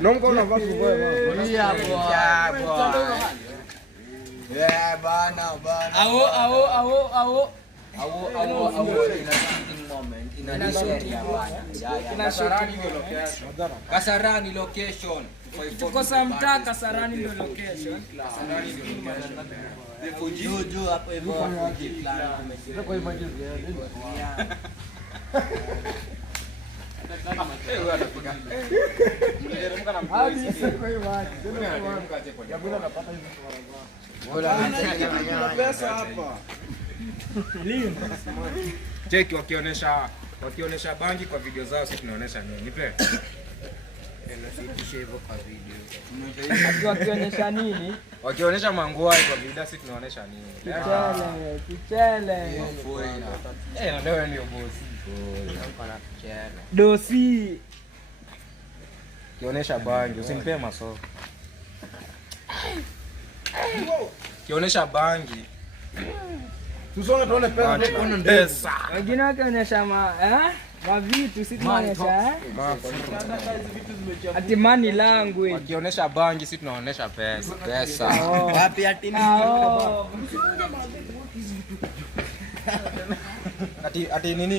Nongo unavaa kuvaa. Yeah boy. Yeah bana. Ao. In a shooting moment. In a area bana. Yeah. Kasarani location. Tuko Samta, Kasarani ndio location. Juu hapo hivyo. Kwa hivyo ndio. Cheki wakionyesha bangi kwa video zao, sisi tunaonyesha nini? Nipe. Wakionyesha nini? Wakionyesha manguo kwa video, sisi tunaonyesha nini? Kichele. Na leo ndio bosi. Dosi. Kionyesha bangi, usimpe maso. Kionyesha bangi. Tusonge tuone pesa. Wengine wakionyesha mavitu, sisi tunaonyesha ati money language. Wakionyesha bangi, sisi tunaonyesha pesa. Wapi ati Ati nini?